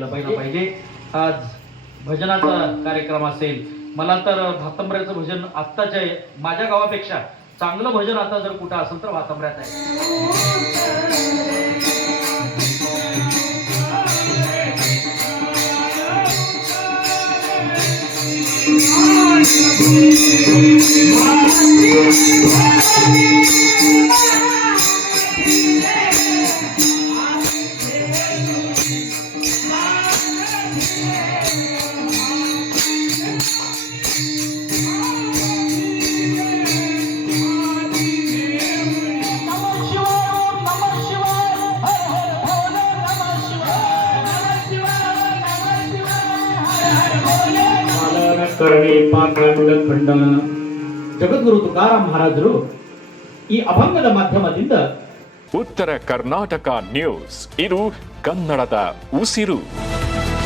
पाहिजे। आज भजनाचा कार्यक्रम असेल, मला तर भातंब्र्याचं भजन आत्ताच्या माझ्या गावापेक्षा चांगलं भजन आता जर कुठं असेल तर भातंब्र्यात आहे। करणे पाखंड खंडन ಜಗದ್ಗುರು ತುಕಾರಾಮ್ ಮಹಾರಾಜರು ಈ ಅಭಂಗದ ಮಾಧ್ಯಮದಿಂದ ಉತ್ತರ ಕರ್ನಾಟಕ ನ್ಯೂಸ್ ಇದು ಕನ್ನಡದ ಉಸಿರು।